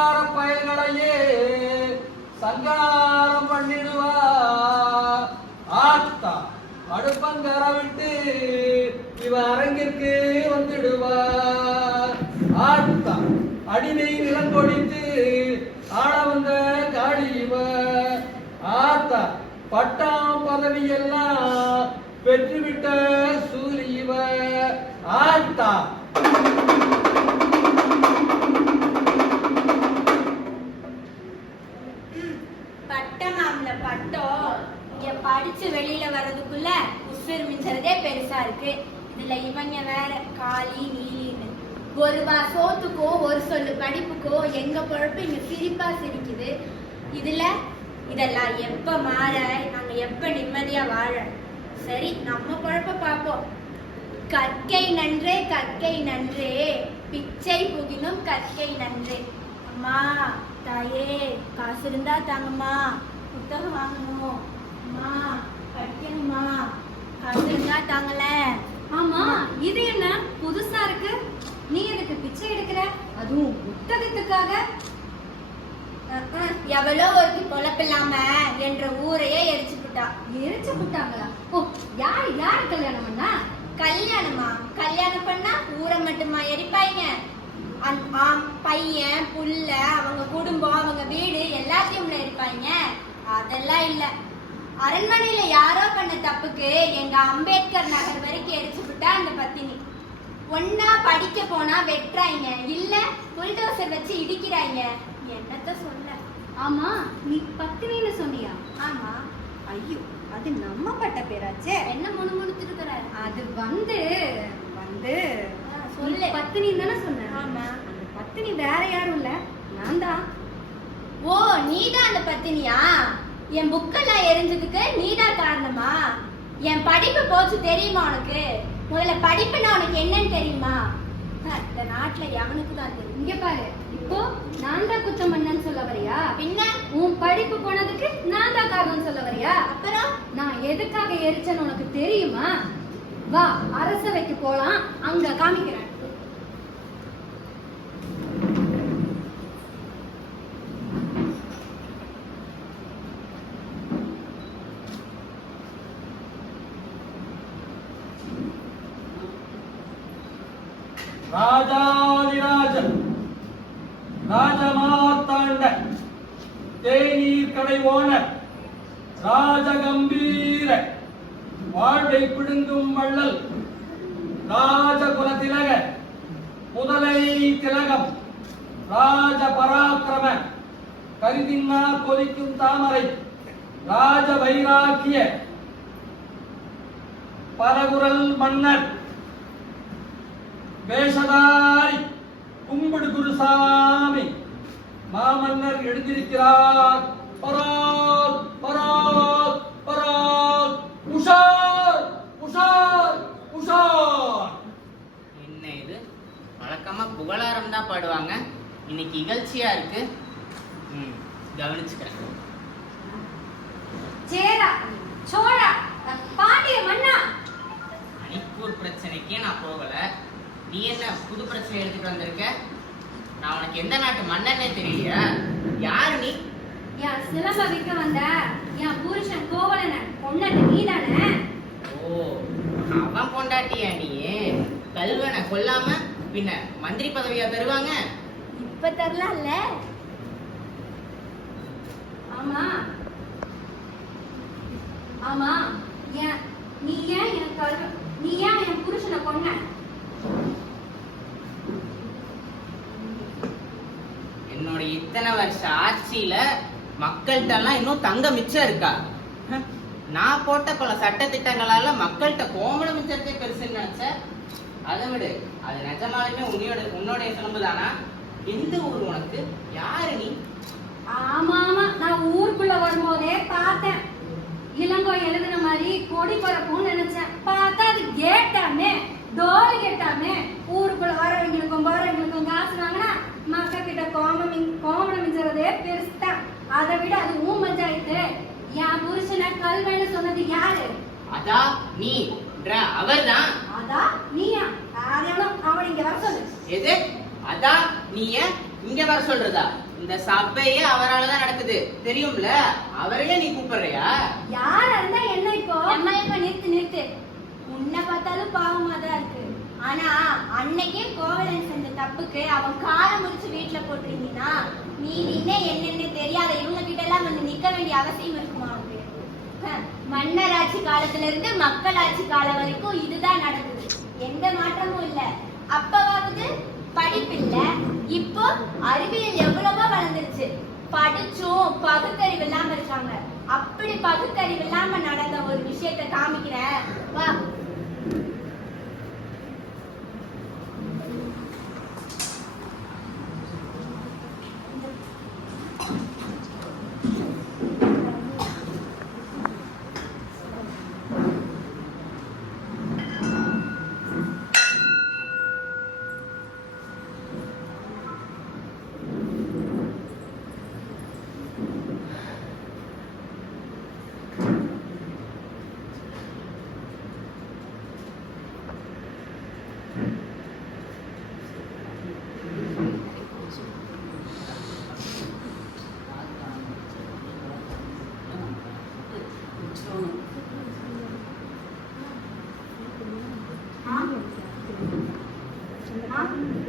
சதிகார பயல்களையே சங்காரம் பண்ணிடுவா. ஆத்தா அடுப்பங்கர விட்டு இவ அரங்கிற்கு வந்துடுவா. ஆத்தா அடிமை நிலங்கொடித்து ஆட வந்த காடி இவ ஆத்தா பட்டம் பதவி எல்லாம் பெற்றுவிட்ட சூரிய ஆத்தா பட்டமாம்ல பட்டம் இங்க படிச்சு வெளியில வர்றதுக்குள்ள உசுர் மிஞ்சறதே பெருசா இருக்கு. இதுல இவங்க வேற காளி நீலின்னு. ஒரு வா சோத்துக்கோ ஒரு சொல்லு படிப்புக்கோ எங்க பொழப்பு இங்க சிரிப்பா சிரிக்குது. இதுல இதெல்லாம் எப்ப மாற நாங்க எப்ப நிம்மதியா வாழ? சரி நம்ம பொழப்ப பார்ப்போம் கற்கை நன்றே கற்கை நன்றே. பிச்சை புகினும் கற்கை நன்றே. அம்மா தாயே காசு இருந்தா தாங்கம்மா. புத்தகம் வாங்கணும். அம்மா படிக்கணுமா? தாங்கல ஆமா இது என்ன? புதுசா இருக்கு. நீ எதுக்கு பிச்சை எடுக்கிற? அதுவும் புத்தகத்துக்காக எவ்வளோ ஒருத்தி பொழப்பில்லாம என்ற ஊரையே எரிச்சு விட்டா எரிச்சு விட்டாங்களா ஓ யார் யார் கல்யாணம் பண்ணா? கல்யாணமா? கல்யாணம் பண்ணா ஊரை மட்டுமா ஆம், பையன் புள்ள அவங்க குடும்பம் அவங்க வீடு எல்லாத்தையும் உள்ள எரிப்பாங்க அதெல்லாம் இல்ல. அரண்மனையில யாரோ பண்ண தப்புக்கு எங்க அம்பேத்கர் நகர் வரைக்கும் எரிச்சு விட்டா அந்த பத்தினி. ஒன்னா படிக்க போனா வெட்டுறாங்க. இல்ல புல்டோசர் வச்சு இடிக்கிறாங்க. என்னத்த சொல்ல? ஆமா நீ பத்தினின்னு சொன்னியா? ஆமா. ஐயோ அது நம்ம பட்ட பேராச்சே. என்ன முணு முணுத்திருக்கிறாரு அது வந்து வந்து சொல்லு. பத்தினி தானே சொன்ன. ஆமா. அந்த பத்தினி வேற யாரும் இல்ல. நான் தான். ஓ நீதான் அந்த பத்தினியா? என் புக்கெல்லாம் எரிஞ்சதுக்கு நீதான் காரணமா? என் படிப்பு போச்சு தெரியுமா உனக்கு? முதல்ல படிப்புன்னா உனக்கு என்னன்னு தெரியுமா? இந்த நாட்டுல எவனுக்கு தான் தெரியும்? இங்க பாரு. இப்போ நான் தான் குத்தம் பண்ணேன்னு சொல்ல வரியா? பின்ன? உன் படிப்பு போனதுக்கு நான் தான் காரணம் சொல்ல வரியா? அப்புறம்? நான் எதுக்காக எரிச்சேன்னு உனக்கு தெரியுமா? வா அரசவைக்கு போலாம். அங்க காமிக்கிறேன். ராஜாதிராஜன் ராஜமாத்தாண்ட தேநீர் கடை ஓனர் ராஜகம்பீர வாழ்வை பிடுங்கும் வள்ளல் ராஜகுல திலக முதலை திலகம் ராஜ பராக்கிரம கரிதின்னா கொதிக்கும் தாமரை ராஜ வைராக்கிய பரகுரல் மன்னர் வேஷதாரி கும்பிடு குருசாமி. மாமன்னர் எழுந்திருக்கிறார். பராக் பராக் பராக். உஷார் உஷார் உஷார். என்ன இது? வழக்கமா புகழாரம் தான் பாடுவாங்க. இன்னைக்கு இகழ்ச்சியா இருக்கு. ம் கவனிச்சுக்கிறேன். எந்த நாட்டு மன்னனே தெரியலையா? யார் நீ? என் சிலம்ப விற்க வந்த? என் புருஷன் கோவலன பொண்ணட்டு நீதானே? ஓ அவன் பொண்டாட்டியா நீ? கல்வனை கொல்லாம பின்ன மந்திரி பதவியா தருவாங்க? இப்ப தரலாம்ல. ஆமா. ஆமா ஏன் நீ ஏன் என் கரு நீ ஏன் என் புருஷனை கொன்ன? நம்முடைய இத்தனை வருஷ ஆட்சியில மக்கள்கிட்ட எல்லாம் இன்னும் தங்க மிச்சம் இருக்கா? ஹம், நான் போட்ட பல சட்ட திட்டங்களால மக்கள்கிட்ட கோமல மிச்சத்தை பெருசுன்னு நினைச்ச அதை விடு. அது நிஜமாலுமே உன்னையோட உன்னோடைய சிலம்பு தானா எந்த ஊர் உனக்கு. யாரு நீ? ஆமா ஆமா. நான் ஊருக்குள்ள வரும்போதே பார்த்தேன். இளங்கோ எழுதின மாதிரி கொடி பரப்பும் நினைச்சேன். பார்த்தா அது கேட்டாமே டோல் கேட்டாமே. ஊருக்குள்ள வரவங்களுக்கும் போறவங்களுக்கும் காசு வாங்கினா மக்கள் கிட்ட கோமம் கோமணம் மிஞ்சறதே பெருசுதான். அதை விட அது ஊன் பஞ்சாயத்து என் புருஷனை கல்வேன்னு சொன்னது யாரு? அதா நீ அவர்தான் அதா நீயா? யாரையாலும் அவளை இங்க வர சொல்லு. எது? அதா நீய? இங்க வர சொல்றதா? இந்த சபையே அவரால தான் நடக்குது. தெரியும்ல? அவரையே நீ கூப்பிடுறியா? யாரா இருந்தா என்ன இப்போ? அம்மா இப்ப? நிறுத்து நிறுத்து. உன்னை பார்த்தாலும் பாவமா தான் இருக்கு. ஆனா அன்னைக்கே கோவலன் செஞ்ச தப்புக்கு அவன் காலை முடிச்சு வீட்டுல போட்டிருந்தீங்கன்னா நீ நின்ன என்னன்னு தெரியாத இவங்க கிட்ட எல்லாம் வந்து நிக்க வேண்டிய அவசியம் இருக்குமா உனக்கு? மன்னர் ஆட்சி காலத்துல இருந்து மக்கள் ஆட்சி காலம் வரைக்கும் இதுதான் நடக்குது எந்த மாற்றமும் இல்ல. அப்பவாவது படிப்பு இல்ல. இப்போ அறிவியல் எவ்வளவோ வளர்ந்துருச்சு. படிச்சும் பகுத்தறிவு இல்லாம இருக்காங்க. அப்படி பகுத்தறிவு இல்லாம நடந்த ஒரு விஷயத்தை காமிக்கிறேன். வா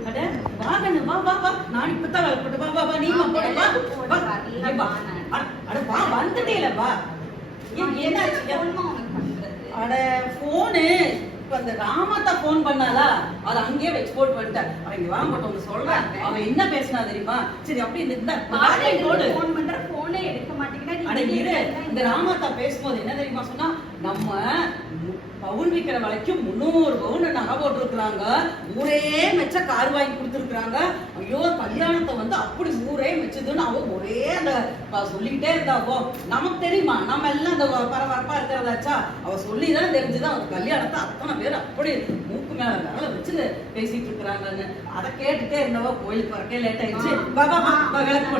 அட, வா கண்ணு, வா, வா, வா. நான் இப்பதான் வரப்பட்டேன். வா, வா, வா, நீ வா, போடு, வா, வா. இங்க வா. அட, அட, வா, வந்துட்டேல, வா. ஏன், என்னாச்சு? அட, phone, இப்ப அந்த ராமத்தா phone பண்ணாளா? அதை அங்கேயே வச்சு போட்டு வந்துட்டேன். அவன் இங்க வா, மட்டும் ஒண்ணு சொல்றேன். அவன் என்ன பேசினா தெரியுமா? சரி, அப்படியே இந்த- இந்த வார்த்தையை போடு. அட, இரு. இந்த ராமத்தா பேசும்போது என்ன தெரியுமா சொன்னா நம்ம பவுன் விக்கிற வரைக்கும் முந்நூறு பவுன் நகை போட்டிருக்கிறாங்க. ஊரே மெச்ச கார் வாங்கி கொடுத்துருக்காங்க ஐயோ கல்யாணத்தை வந்து அப்படி ஊரே மெச்சதுன்னு அவ ஒரே அந்த சொல்லிக்கிட்டே இருந்தாவோ நமக்கு தெரியுமா? நம்ம எல்லாம் அந்த பரபரப்பா இருக்கிறதாச்சா அவ சொல்லிதான் தெரிஞ்சுதான் அவ கல்யாணத்தை அத்தனை பேர் அப்படி மூக்கு மேல மேல வச்சு பேசிட்டு இருக்கிறாங்கன்னு. அதை கேட்டுட்டே இருந்தவோ கோயிலுக்கு வரக்கே லேட் ஆயிடுச்சு.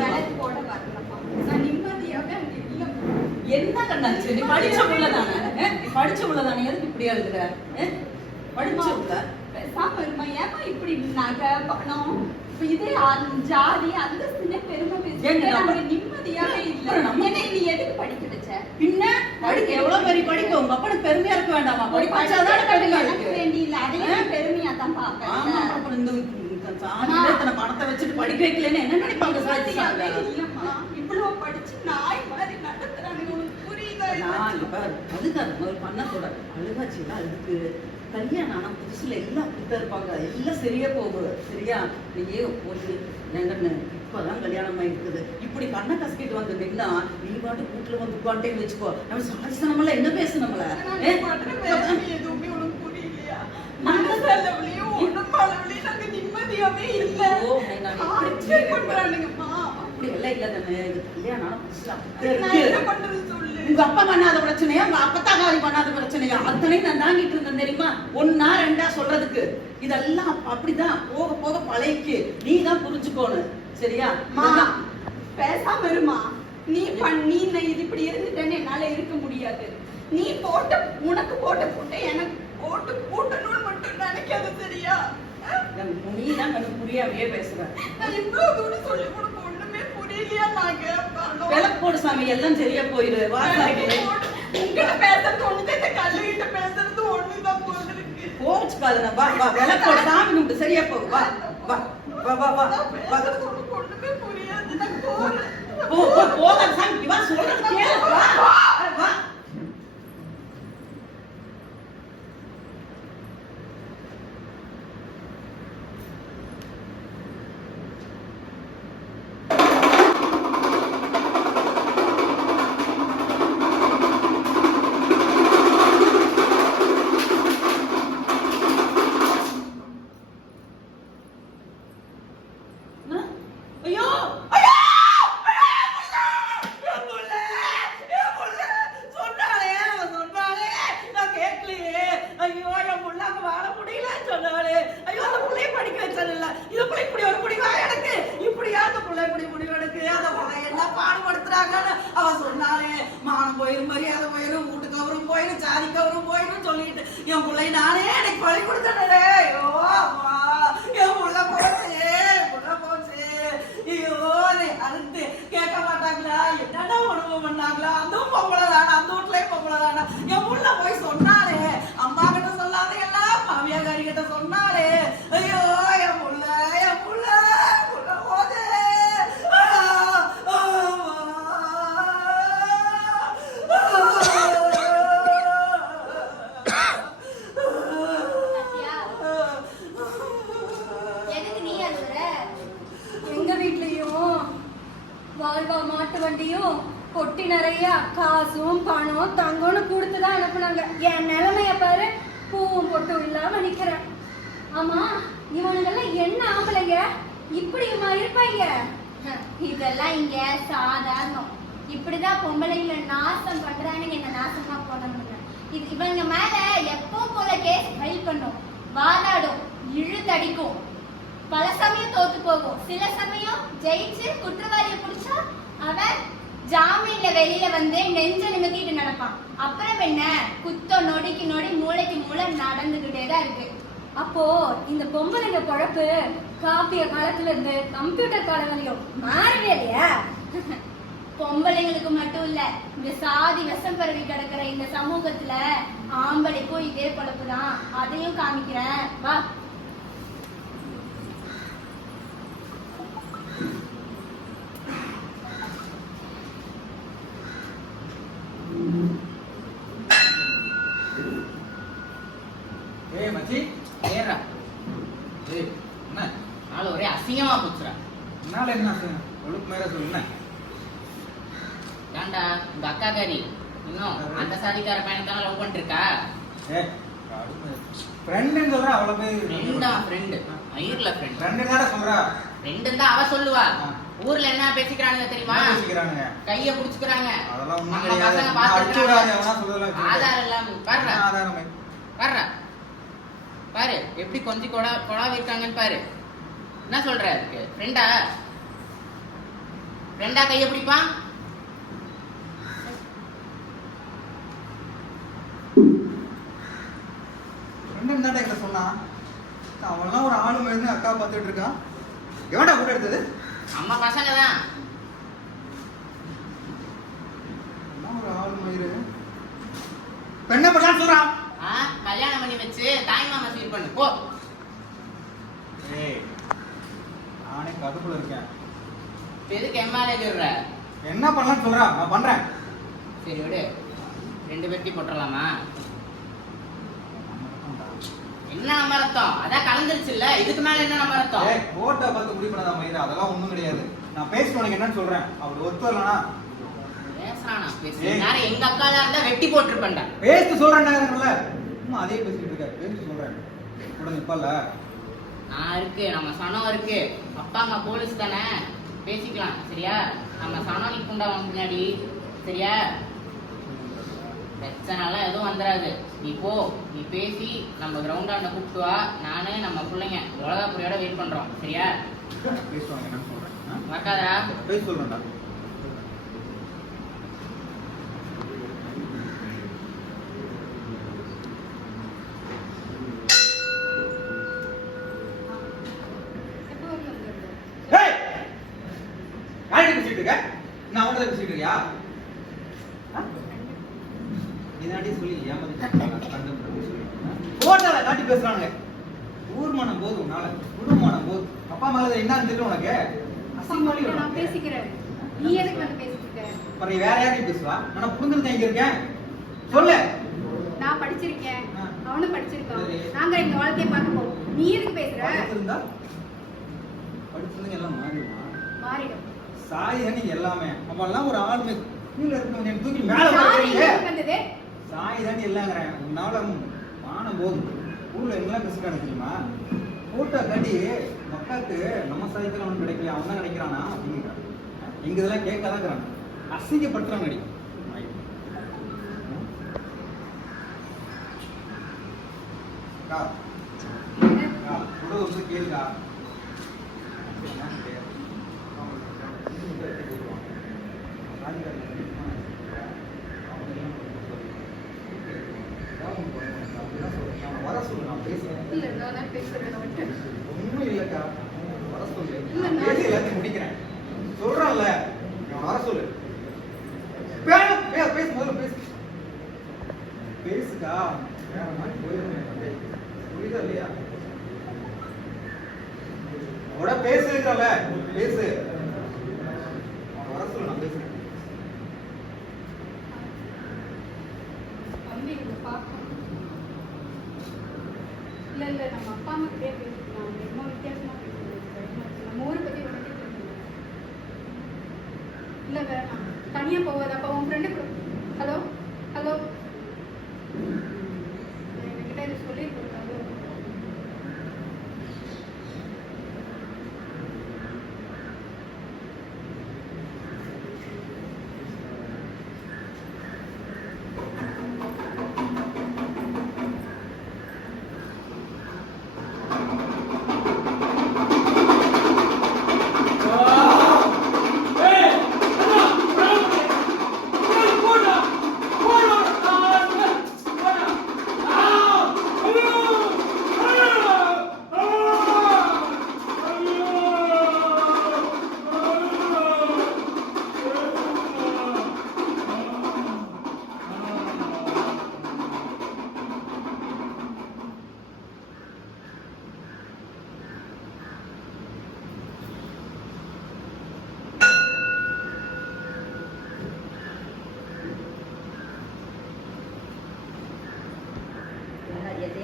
விளக்கு போடு வா. என்ன கண்ணாச்சு நீ படிச்ச புள்ள தானே அஹ்? நீ படிச்ச புள்ள தானே எதுக்கு இப்படி எழுதுற அஹ்? படிச்ச புள்ள பேசாம இருமா ஏமா இப்படி நகை பணம் இதே அந்த ஜாதி பெருமை இல்ல. அப்புறம் நம்ம- என்னை நீ எதுக்கு படிக்க வச்ச? பின்ன படிக்க எவ்வளவு பெரிய படிக்க? உங்க அப்பனுக்கு பெருமையா இருக்க வேண்டாமா? பெருமை இருக்கு. வேண்டி இல்ல அதையும் பெருமையா தான் ஆமா பாப்பேன் அப்புறம் இந்த பணத்தை வச்சுட்டு படிக்க வைக்கலன்னு என்ன நினைப்பாங்க சாதி இல்லம்மா இவ்வளவு படிச்சு நாய் மாதிரி நான் இப்ப அதுக்காக முதல் பண்ணக்கூடாது எல்லாம் அதுக்கு கல்யாணம் ஆனா புதுசுல எல்லாம் அப்படித்தான் இருப்பாங்க. எல்லாம் சரியா போகுது. சரியா? நீயே போட்டு என்னன்னு இப்பதான் கல்யாணம் ஆயிருக்குது இப்படி கண்ணை கசக்கிட்டு வந்து நின்னா நீ பாட்டு வீட்டுல வந்து உட்காந்துட்டே வச்சுக்கோ. நம்ம சாதிசனமெல்லாம் என்ன பேசு நம்மள? ஏ? பண்ற வேலை எதுவுமே உனக்கு புரியலையா? மனசளவுலயும் உடம்பளவுலயும் நாங்க நிம்மதியாவே இல்ல. அப்படி எல்லாம் இல்ல தானே இது கல்யாணம் நான் இருக்கு. உங்க அப்பா பண்ணாத பிரச்சனையா? உங்க அப்பத்தாக்காரி பண்ணாத பிரச்சனையா? அத்தனையும் நான் தாங்கிட்டு இருந்தேன் தெரியுமா? ஒன்னா ரெண்டா சொல்றதுக்கு. இதெல்லாம் அப்ப- அப்படிதான் போக போக பழைக்கு நீ தான் புரிஞ்சுக்கோணும். சரியா? பேசாம இருமா. நீ பண்ணி நான் இது இப்படி இருந்துட்டேன்னு என்னால இருக்க முடியாது. நீ போட்ட உனக்கு போட்ட போட்ட எனக்கு போட்டு போட்டணும்னு மட்டும் நினைக்காத சரியா? நீ தான் எனக்கு புரியாமையே பேசுற. நான் இவ்வளவு தூரம் சொல்லி கொடுக்க ஒண்ணுமே புரியலையா நான் கேட்பானோ விளக்கு போடு சாமி எல்லாம் சரியா போயிரு. உங்ககிட்ட பேசுறது இந்த கல்லுகிட்ட பேசுறது ஒண்ணுதான் போல இருக்கு. கோச்சுக்காதன வா வா விளக்கு போடு சாமி கும்பிட்டு சரியா போ வா வா வா வா வா பேசுறது உனக்கு ஒண்ணுமே புரியாது. நான் போறேன். போ போ போக சாமி வா சொல்றது கேளு வா வா. பூவும் பொட்டும் இல்லாம நிக்கிறேன் ஆமா இவனுங்கெல்லாம் என்ன ஆம்பளைங்க? இப்படியுமா இருப்பாங்க இதெல்லாம் இங்க சாதாரணம். இப்படிதான் பொம்பளைங்களை நாசம் பண்றானுங்க என்ன நாசமா போனவங்க இது இவங்க மேல எப்போ போல கேஸ் ஃபைல் பண்ணும். வாதாடும் இழுத்தடிக்கும். பல சமயம் தோத்து போகும். சில சமயம் ஜெயிச்சு குற்றவாளியை பிடிச்சா அவன் ஜாமீன்ல வெளியில வந்து நெஞ்ச நிமித்திட்டு நடப்பான். அப்புறம் என்ன? குத்தம் நொடிக்கு நொடி மூளைக்கு மூளை நடந்துகிட்டே தான் இருக்கு. அப்போ இந்த பொம்பளைங்க குழப்பு காப்பிய காலத்துல இருந்து கம்ப்யூட்டர் காலம் வரையும் மாறவே இல்லையா? பொம்பளைங்களுக்கு மட்டும் இல்ல இந்த சாதி விஷம் பரவி கிடக்குற இந்த சமூகத்துல ஆம்பளைக்கும் இதே பொழப்பு தான் அதையும் காமிக்கிறேன். வா ஏய் மச்சி ஏறா ஏய் என்ன நாள் ஒரே அசிங்கமா போச்சுடா என்னால என்ன ஒழுக்கு மேல சொல்லு ஏன்டா உங்க அக்கா காரி இன்னும் அந்த சாதிக்கார பையனுக்கான லவ் பண்ணிட்டு இருக்கா ஏ ஃப்ரெண்டுன்னு சொல்ற அவ்வளவு ஃப்ரெண்டா பேர் ஃப்ரெண்டு ஃப்ரெண்ட் ஃப்ரெண்டு சொல்றா. ஃப்ரெண்டு தான் அவ சொல்லுவா. ஊர்ல என்ன பேசிக்கிறானுங்க தெரியுமா? என்ன பேசிக்கிறானுங்க? கைய புடிச்சுக்கிறாங்க. அதெல்லாம் ஒண்ணும் நம்ம கிடையாது. பசங்க நான் அடிச்சு விடாத, எவனா பாத்துக்கிறாங்க சொல்றதெல்லாம் வச்சுக்கிட்டு. ஆதாரம் இல்லாம பாருடா என்ன ஆதாரமே? பாருடா பாரு எப்படி கொஞ்சம் கொடா கொடாவி இருக்காங்கன்னு பாரு. என்ன சொல்ற அதுக்கு? ஃப்ரெண்டா ஃப்ரெண்டா கைய பிடிப்பான்? ஃப்ரெண்டுன்னு தான்டா என்கிட்ட சொன்னான். அவன்லாம் ஒரு ஆளு மாதிரி அக்கா பார்த்துட்டு இருக்கான் எவன்டா போட்டோ எடுத்தது? நம்ம பசங்க தான் ஒரு ஆளு மயிறு? பெண்ணை பண்ணலாம் சொல்றான் ஆ கல்யாணம் பண்ணி வச்சு தாய் மாமா ஃபீல் பண்ணு போ. ஏய் நானே கடுப்புல இருக்கேன். எதுக்கு எம்மாலே விடுற என்ன பண்ணலாம்னு சொல்றா? நான் பண்றேன். சரி விடு. ரெண்டு பேர்த்தையும் போட்டுடலாமா என்ன நம்ம அர்த்தம்? அதான் கலந்துருச்சுல்ல? இதுக்கு மேல என்ன நம்ம அர்த்தம்? ஏய் போட்டோ பார்த்து முடிவு பண்ணாத மயிறு அதெல்லாம் ஒண்ணும் கிடையாது. நான் பேசிட்டு உனக்கு என்னன்னு சொல்றேன். அவர் ஒத்து வரலனா பேசுறானா. பேசு. நேரம் எங்க அக்கா இருந்தா வெட்டி போட்டிருப்பேன்டா. பேசிட்டு சொல்றேன்டாங்கல்ல சும்மா அதே பேசிட்டு இருக்க. பேசிட்டு சொல்றேன். கூட நிப்பல்ல நான் இருக்கு நம்ம சனம் இருக்கு. அப்பா அம்மா போலீஸ் தானே? பேசிக்கலாம் சரியா? நம்ம சனம் நிற்குண்டா உனக்கு முன்னாடி சரியா? பிரச்சனைலாம் எதுவும் வந்துடாது நீ போ நீ பேசி நம்ம கிரவுண்டாண்ட கூப்பிட்டு வா. நானு நம்ம பிள்ளைங்க உலகாப்புரியோட வெயிட் பண்றோம். சரியா? பேசுவாங்க? மறக்காதடா. பேசி சொல்றேன்டா ஏய்! யார்கிட்ட பேசிட்டு இருக்க? நான் அவன்கிட்ட பேசிட்டு இருக்கியா? ஆ? இதாண்டி சொல்லி ஏமாத்திட்டு இருக்காங்க, கண்டபடி சொல்லி. ஆ? போட்டால காட்டி பேசுறானுங்க போதும் உன்னால குடும்பமானம் போதும் அப்பா மேல என்னன்னு தெரியல உனக்கு? அசிங்கமாடி நான் உனக்கு. பேசிக்கிறேன். நீ எதுக்கு வந்து பேசிட்டு இருக்க? அப்புறம் நீ வேற யாரையும் பேசுவா? நான் புரிஞ்சுட்டு இங்க இருக்கேன் சொல்லு. நான் படிச்சிருக்கேன். ஆ. அவனும் படிச்சிருக்கான். சரி. நாங்க எங்க வாழ்க்கைய பார்க்க போறோம் நீ எதுக்கு பேசுற? படிச்சிருந்தா? படிச்சிருந்தா எல்லாம் மாறிடுமா? மாறிடும். சாய் நீங்க எல்லாமே. அவன்லாம் ஒரு ஆளுமை கீழே என்னை தூக்கி மேல வந்தது? சாய் தாண்டி எல்லாங்கிறேன் உன்னால மானம் போதும் ஊர்ல என்னெல்லாம் பேசுறாங்க தெரியுமா? கூட்ட கட்டி மக்காக்கு நம்ம சாயத்துல அவனுக்கு கிடைக்கல அவன் தான் கிடைக்கிறானா அப்படிங்கிறான். எங்க இதெல்லாம் கேட்காதான் இருக்கிறான் அசிங்கப்படுத்துறான் நடி கூட கேளுக்கா அவங்க வர சொல்லு நான் பேசுறேன் இல்ல நான் தான் பேசுறேன் நான் விட்டேன் ஒண்ணும் இல்லக்கா வர சொல்லு இல்ல, நான் நான் பேசி எல்லாத்தையும் முடிக்கிறேன் சொல்றேன்ல அவன் வர சொல்லு பேச பேச பேசு முதல்ல பேசு பேசுக்கா வேற மாதிரி போயிருந்தேன் தம்பி. புரியுதா இல்லையா அவட பேசுகிறல பேசு அவன் வர சொல்லு நான் பேசுறேன் தம்பி இங்க பார்க்கணும் இல்ல இல்ல நம்ம அப்பா அம்மா கிட்டே பேசிக்கலாம். அவங்க என்ன வித்தியாசமா பேசுறாங்க. நம்ம ஊரை பத்தி உனக்கே இல்லை இல்ல தனியா போவாது அப்ப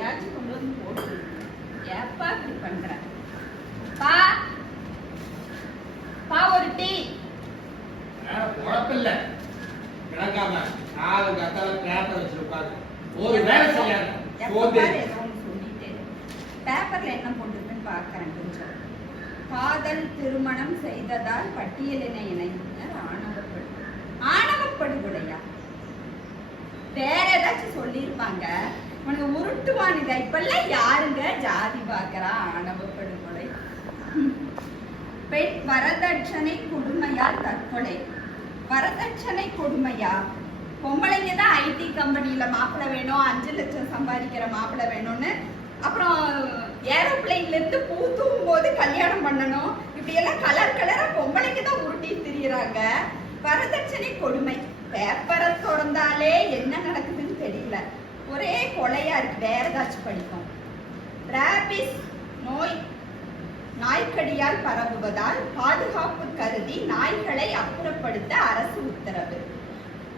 எதையாச்சும் கொண்டு வந்து போட்டு ஏப்பா இப்படி பண்ற? பா. பா ஒரு டீ. குழப்பில்ல. கிடக்காம நாலு கத்தால பேப்பர் வச்சிருப்பாங்க ஒரு வேலை செய்யாத. எப்ப. பேப்பர்ல என்ன போட்டிருக்குன்னு பார்க்கறேன் கொஞ்சம். காதல் திருமணம் செய்ததால் பட்டியலின இணைந்தனர் ஆணவப்படு ஆணவப்படுகொலையா வேற ஏதாச்சும் சொல்லியிருப்பாங்க? உனக்கு உருட்டுவானுங்க இப்பெல்லாம் யாருங்க ஜாதி பார்க்கறா? ஆணவப்படுகொலை பெண் வரதட்சணை கொடுமையால் தற்கொலை? வரதட்சணை கொடுமையா? பொம்பளைங்க தான் ஐடி கம்பெனில மாப்பிள்ளை வேணும் அஞ்சு லட்சம் சம்பாதிக்கிற மாப்பிள்ளை வேணும்னு. அப்புறம் ஏரோப்ளைன்ல இருந்து பூ தூவும் போது கல்யாணம் பண்ணணும். இப்படி எல்லாம் கலர் கலரா பொம்பளைங்க தான் உருட்டி திரியறாங்க. வரதட்சணை கொடுமை. பேப்பரை திறந்தாலே என்ன நடக்குது? ஒரே கொலையா இருக்கு. வேற ஏதாச்சும் படிக்கும். ராபிஸ் நோய் நாய்க்கடியால் பரவுவதால் பாதுகாப்பு கருதி நாய்களை அப்புறப்படுத்த அரசு உத்தரவு.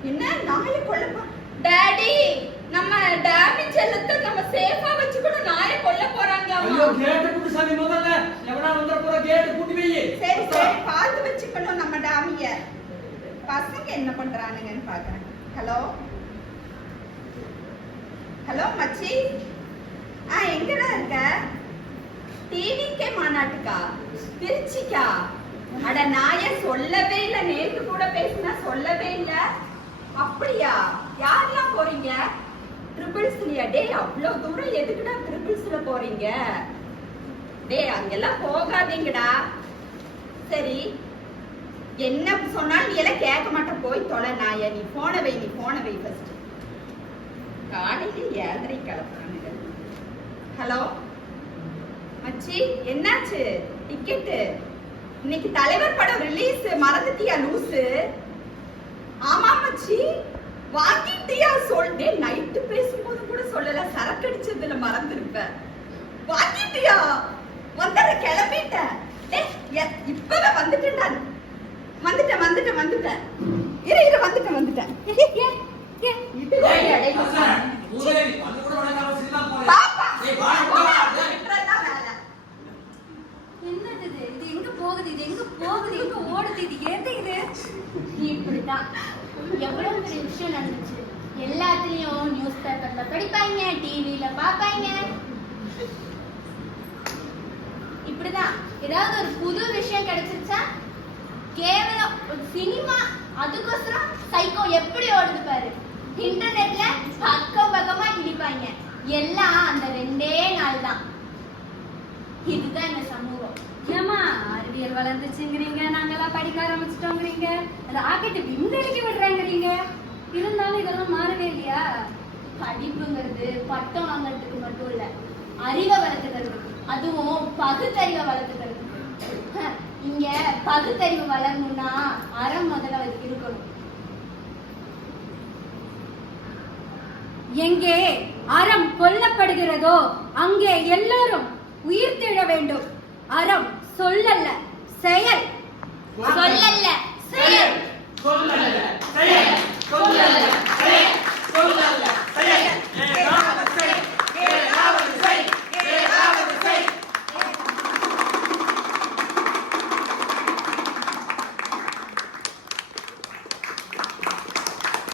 என்ன? நாயை கொல்ல டாடி நம்ம டாடி செல்லத்தை நம்ம சேஃபா வச்சுக்கணும். நாயை கொல்ல போறாங்களாமா ஐயோ கேட்டு கூட்டு சாமி முதல்ல. எவனா வந்துட போற கேட்டு கூட்டி வையே சரி சரி. பார்த்து வச்சுக்கணும் நம்ம டாமிய பசங்க என்ன பண்றானுங்கன்னு பாக்குறேன். ஹலோ ஹலோ மச்சி. ஆ எங்கடா இருக்க? டிவிக்கே மாநாட்டுக்கா? திருச்சிக்கா? அட நாய சொல்லவே இல்ல. நேத்து கூட பேசினா சொல்லவே இல்ல. அப்படியா? யாரெல்லாம் போறீங்க? ட்ரிபிள்ஸ்லயா டேய் அவ்வளவு தூரம் எதுக்குடா ட்ரிபிள்ஸ்ல போறீங்க? டேய் அங்கெல்லாம் போகாதீங்கடா. சரி. என்ன சொன்னாலும் நீ எல்லாம் கேட்க மாட்டேன். போய் தொலை நாய நீ போன வை நீ போன வை. ஏதிரி கலப்பானுகள் ஹலோ மச்சி என்னாச்சு டிக்கெட்டு இன்னைக்கு தலைவர் படம் ரிலீஸ் மறந்துட்டியா லூசு ஆமா மச்சி வாங்கிட்டியா சொல்டே நைட்டு பேசும்போது கூட சொல்லல சரக்கு அடிச்சதுல மறந்துருப்ப வாங்கிட்டியா வந்துடுற கிளம்பிட்டேன் எ- இப்பவே வந்துட்டேன் நான் வந்துட்டேன் வந்துட்டேன் வந்துட்டேன் இரு இரு வந்துட்டேன் வந்துட்டேன் என்னது இது? எங்க போகுது? இது எங்க போகுது? எங்க ஓடுது? இது எது இது? இப்படிதான் எவ்வளவு பெரிய விஷயம் நடந்துச்சு. எல்லாத்துலயும் நியூஸ் பேப்பர்ல படிப்பாங்க டிவில பாப்பாங்க இப்படிதான் ஏதாவது ஒரு புது விஷயம் கிடைச்சிருச்சா? கேவலம். ஒரு சினிமா. அதுக்கோசரம் சைக்கோ எப்படி ஓடுது பாரு. இன்டர்நெட்ல பக்கம் பக்கமா இடிப்பாங்க. எல்லாம் அந்த ரெண்டே நாள் தான் இதுதான் இந்த சமூகம். ஏமா அறிவியல் வளர்ந்துச்சுங்கிறீங்க. நாங்கெல்லாம் படிக்க ஆரம்பிச்சிட்டோங்கிறீங்க. ராக்கெட்டு விண்வெளிக்கு விடுறாங்கிறீங்க. இருந்தாலும் இதெல்லாம் மாறவே இல்லையா? படிப்புங்கிறது பட்டம் வாங்குறதுக்கு மட்டும் இல்ல அறிவை வளர்த்துக்கிறது. அதுவும் பகுத்தறிவை வளர்த்துக்கிறது. இங்க பகுத்தறிவு வளரணும்னா அறம் முதல்ல இருக்கணும். எங்கே அறம் கொல்லப்படுகிறதோ அங்கே எல்லோரும் உயிர் திழ வேண்டும். அறம் சொல்லல்ல செயல். சொல்லல்ல செயல். சொல்லல செயல். சொல்லல செயல். சொல்லல